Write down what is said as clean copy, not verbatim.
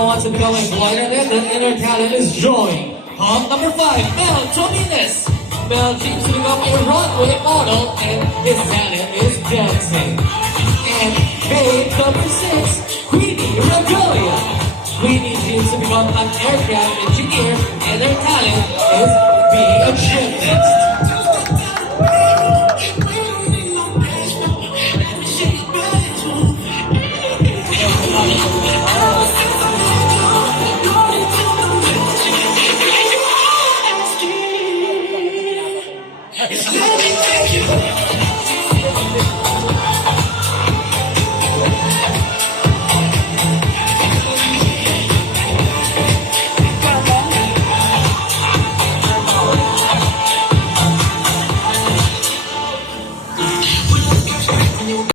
also wants to become a blind and her talent is drawing. Number 5, Mel Tominas. Mel seems to become a runway model and his talent is dancing. And babe number 6, Queenie Regalia. Queenie seems to become an aircraft engineer and her talent is being a gymnast.